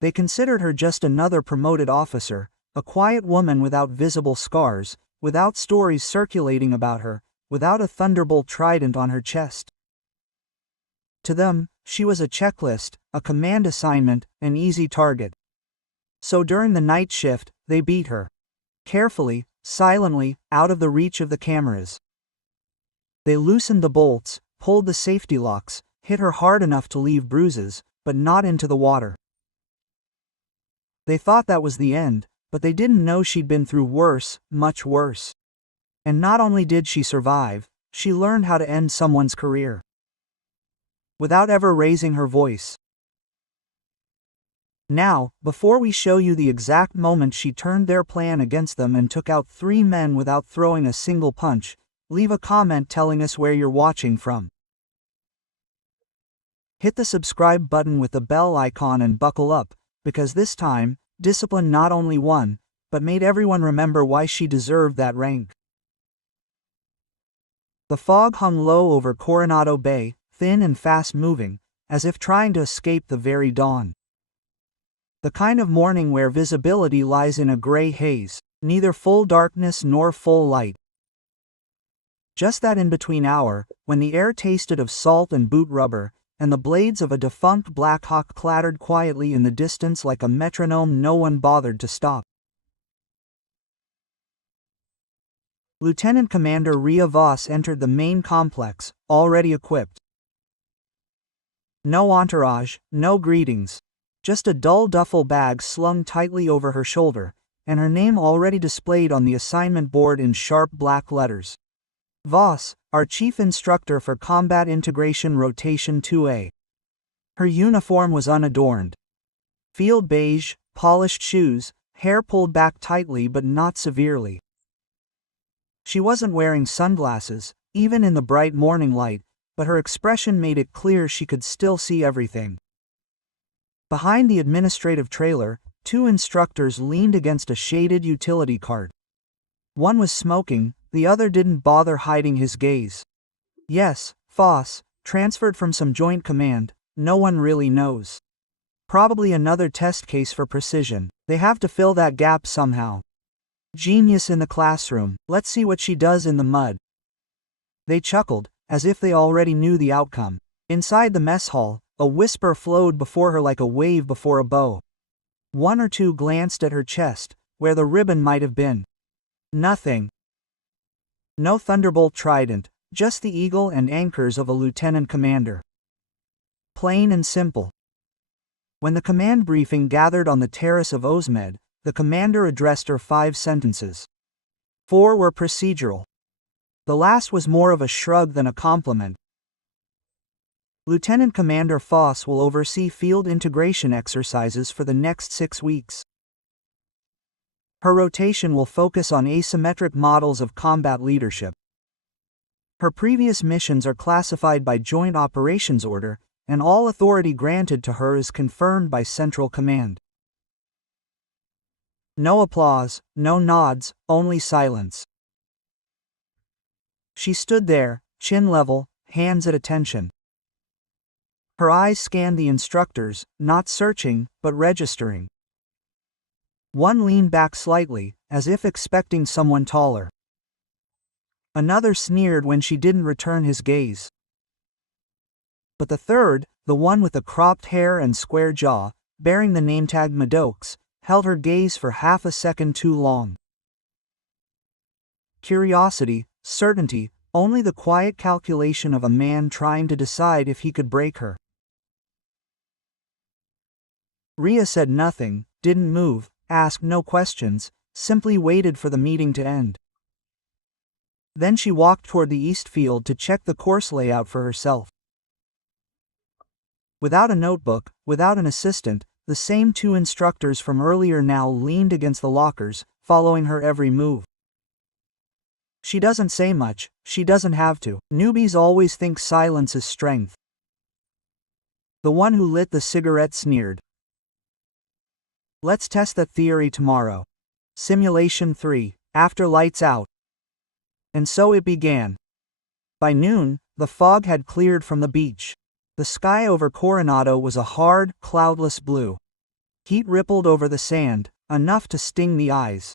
They considered her just another promoted officer, a quiet woman without visible scars, without stories circulating about her, without a thunderbolt trident on her chest. To them, she was a checklist, a command assignment, an easy target. So during the night shift, they beat her. Carefully, silently, out of the reach of the cameras. They loosened the bolts, pulled the safety locks, hit her hard enough to leave bruises, but not into the water. They thought that was the end, but they didn't know she'd been through worse, much worse. And not only did she survive, she learned how to end someone's career. Without ever raising her voice. Now, before we show you the exact moment she turned their plan against them and took out 3 men without throwing a single punch, leave a comment telling us where you're watching from. Hit the subscribe button with the bell icon and buckle up, because this time, discipline not only won, but made everyone remember why she deserved that rank. The fog hung low over Coronado Bay, thin and fast-moving, as if trying to escape the very dawn. The kind of morning where visibility lies in a gray haze, neither full darkness nor full light. Just that in-between hour, when the air tasted of salt and boot rubber, and the blades of a defunct Black Hawk clattered quietly in the distance like a metronome no one bothered to stop. Lieutenant Commander Rhea Voss entered the main complex, already equipped. No entourage, no greetings. Just a dull duffel bag slung tightly over her shoulder, and her name already displayed on the assignment board in sharp black letters. Voss, our chief instructor for Combat Integration Rotation 2A. Her uniform was unadorned. Field beige, polished shoes, hair pulled back tightly but not severely. She wasn't wearing sunglasses, even in the bright morning light, but her expression made it clear she could still see everything. Behind the administrative trailer, 2 instructors leaned against a shaded utility cart. One was smoking, the other didn't bother hiding his gaze. Yes, Voss, transferred from some joint command, no one really knows. Probably another test case for precision. They have to fill that gap somehow. Genius in the classroom, let's see what she does in the mud. They chuckled, as if they already knew the outcome. Inside the mess hall, a whisper flowed before her like a wave before a bow. 1 or 2 glanced at her chest, where the ribbon might have been. Nothing. No thunderbolt trident, just the eagle and anchors of a lieutenant commander. Plain and simple. When the command briefing gathered on the terrace of Ozmed, the commander addressed her 5 sentences. 4 were procedural. The last was more of a shrug than a compliment. Lieutenant Commander Voss will oversee field integration exercises for the next 6 weeks. Her rotation will focus on asymmetric models of combat leadership. Her previous missions are classified by Joint Operations Order, and all authority granted to her is confirmed by Central Command. No applause, no nods, only silence. She stood there, chin level, hands at attention. Her eyes scanned the instructors, not searching, but registering. One leaned back slightly, as if expecting someone taller. Another sneered when she didn't return his gaze. But the third, the one with the cropped hair and square jaw, bearing the name tag Madokes, held her gaze for half a second too long. Curiosity, certainty, only the quiet calculation of a man trying to decide if he could break her. Rhea said nothing, didn't move, asked no questions, simply waited for the meeting to end. Then she walked toward the east field to check the course layout for herself. Without a notebook, without an assistant, the same 2 instructors from earlier now leaned against the lockers, following her every move. She doesn't say much, she doesn't have to. Newbies always think silence is strength. The one who lit the cigarette sneered. Let's test that theory tomorrow. Simulation 3, after lights out. And so it began. By noon, the fog had cleared from the beach. The sky over Coronado was a hard, cloudless blue. Heat rippled over the sand, enough to sting the eyes.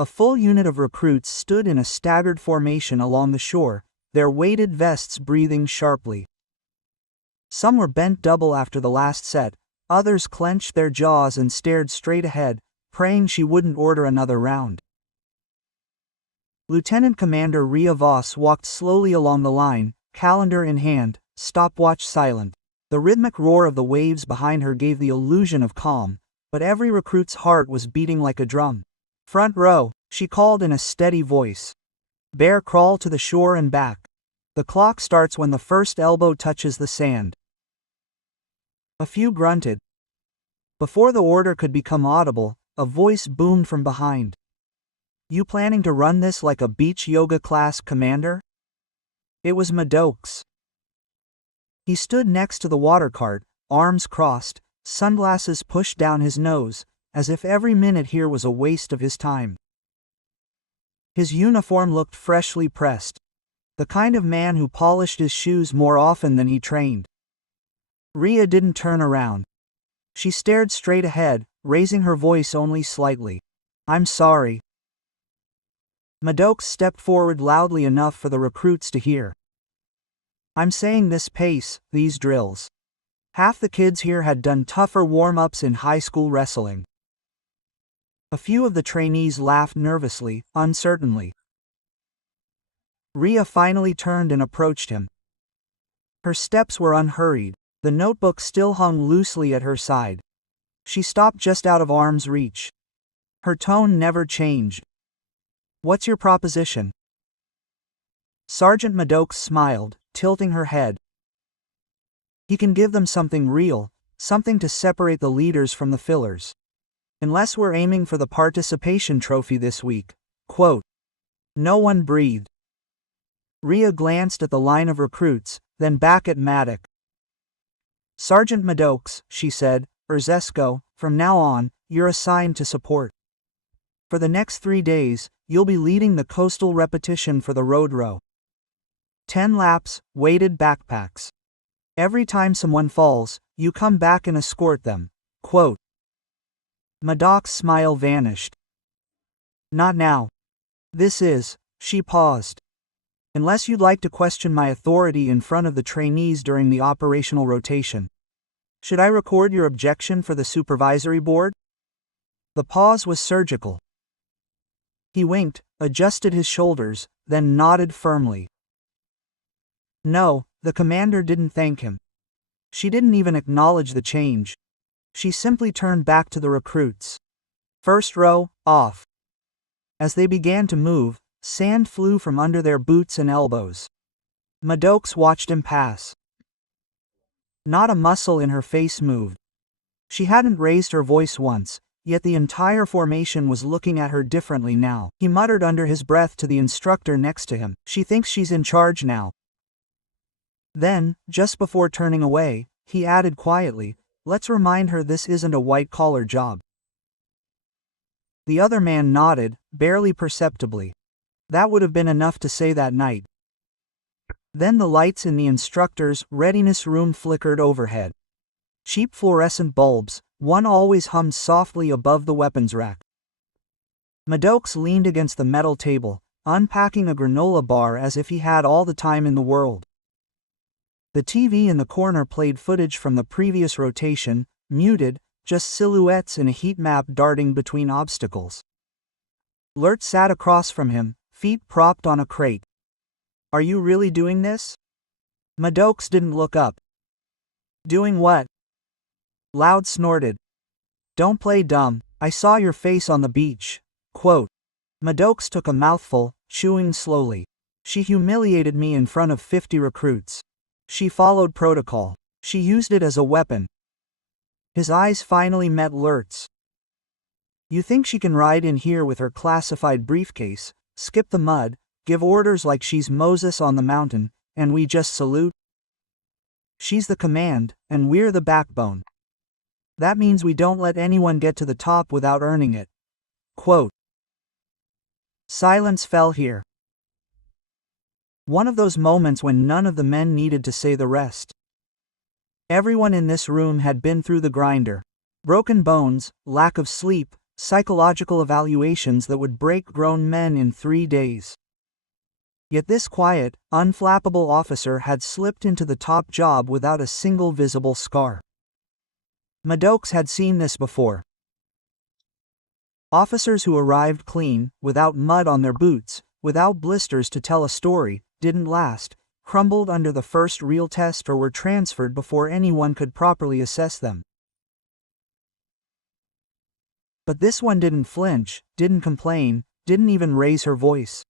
A full unit of recruits stood in a staggered formation along the shore, their weighted vests breathing sharply. Some were bent double after the last set, others clenched their jaws and stared straight ahead, praying she wouldn't order another round. Lieutenant Commander Ria Voss walked slowly along the line, calendar in hand, stopwatch silent. The rhythmic roar of the waves behind her gave the illusion of calm, but every recruit's heart was beating like a drum. "Front row," she called in a steady voice. "Bear crawl to the shore and back. The clock starts when the first elbow touches the sand." A few grunted. Before the order could become audible, a voice boomed from behind. "You planning to run this like a beach yoga class, Commander?" It was Maddox. He stood next to the water cart, arms crossed, sunglasses pushed down his nose, as if every minute here was a waste of his time. His uniform looked freshly pressed. The kind of man who polished his shoes more often than he trained. Ria didn't turn around. She stared straight ahead, raising her voice only slightly. "I'm sorry." Maddox stepped forward loudly enough for the recruits to hear. "I'm saying this pace, these drills. Half the kids here had done tougher warm-ups in high school wrestling." A few of the trainees laughed nervously, uncertainly. Ria finally turned and approached him. Her steps were unhurried. The notebook still hung loosely at her side. She stopped just out of arm's reach. Her tone never changed. "What's your proposition?" Sergeant Maddox smiled, tilting her head. "He can give them something real, something to separate the leaders from the fillers. Unless we're aiming for the participation trophy this week." Quote. No one breathed. Ria glanced at the line of recruits, then back at Maddox. "Sergeant Maddox," she said, "Erzesco, from now on, you're assigned to support. For the next 3 days, you'll be leading the coastal repetition for the road row. 10 laps, weighted backpacks. Every time someone falls, you come back and escort them." Quote. Maddox's smile vanished. "Not now. This is," she paused. "Unless you'd like to question my authority in front of the trainees during the operational rotation. Should I record your objection for the supervisory board?" The pause was surgical. He winked, adjusted his shoulders, then nodded firmly. No, the commander didn't thank him. She didn't even acknowledge the change. She simply turned back to the recruits. "First row, off." As they began to move, sand flew from under their boots and elbows. Maddox watched him pass. Not a muscle in her face moved. She hadn't raised her voice once, yet the entire formation was looking at her differently now. He muttered under his breath to the instructor next to him, "She thinks she's in charge now." Then, just before turning away, he added quietly, "Let's remind her this isn't a white-collar job." The other man nodded, barely perceptibly. That would have been enough to say that night. Then the lights in the instructor's readiness room flickered overhead. Cheap fluorescent bulbs, one always hummed softly above the weapons rack. Maddox leaned against the metal table, unpacking a granola bar as if he had all the time in the world. The TV in the corner played footage from the previous rotation, muted, just silhouettes in a heat map darting between obstacles. Lert sat across from him, feet propped on a crate. "Are you really doing this?" Maddox didn't look up. "Doing what?" Loud snorted. "Don't play dumb, I saw your face on the beach." Quote. Maddox took a mouthful, chewing slowly. "She humiliated me in front of 50 recruits. She followed protocol. She used it as a weapon." His eyes finally met Lert's. "You think she can ride in here with her classified briefcase, skip the mud, give orders like she's Moses on the mountain, and we just salute? She's the command, and we're the backbone. That means we don't let anyone get to the top without earning it." Quote. Silence fell here. One of those moments when none of the men needed to say the rest. Everyone in this room had been through the grinder. Broken bones, lack of sleep, psychological evaluations that would break grown men in 3 days. Yet this quiet, unflappable officer had slipped into the top job without a single visible scar. Maddox had seen this before. Officers who arrived clean, without mud on their boots, without blisters to tell a story, didn't last, crumbled under the first real test or were transferred before anyone could properly assess them. But this one didn't flinch, didn't complain, didn't even raise her voice.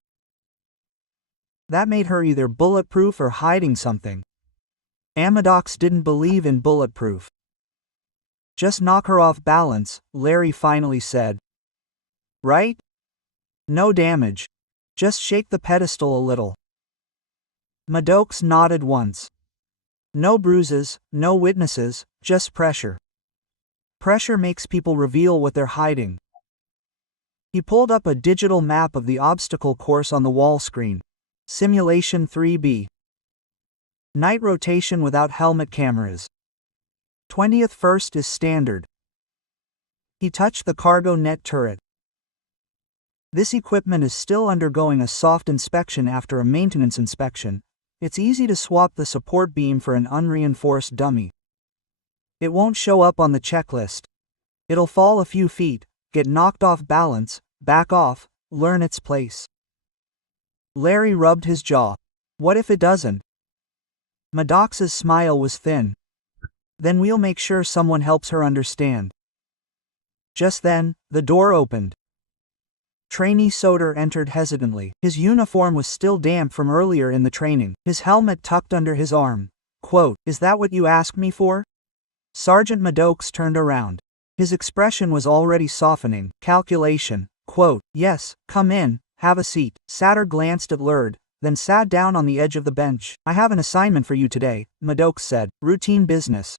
That made her either bulletproof or hiding something. Maddox didn't believe in bulletproof. Just knock her off balance, Larry finally said. Right? No damage. Just shake the pedestal a little. Maddox nodded once. No bruises, no witnesses, just pressure. Pressure makes people reveal what they're hiding. He pulled up a digital map of the obstacle course on the wall screen. Simulation 3B. Night rotation without helmet cameras. 20th first is standard. He touched the cargo net turret. This equipment is still undergoing a soft inspection after a maintenance inspection. It's easy to swap the support beam for an unreinforced dummy. It won't show up on the checklist. It'll fall a few feet, get knocked off balance, back off, learn its place. Larry rubbed his jaw. What if it doesn't? Maddox's smile was thin. Then we'll make sure someone helps her understand. Just then, the door opened. Trainee Soder entered hesitantly. His uniform was still damp from earlier in the training, his helmet tucked under his arm. Quote, "Is that what you asked me for?" Sergeant Maddox turned around. His expression was already softening. Calculation. Quote, "Yes, come in, have a seat." Satter glanced at Lurd, then sat down on the edge of the bench. "I have an assignment for you today," Maddox said. "Routine business.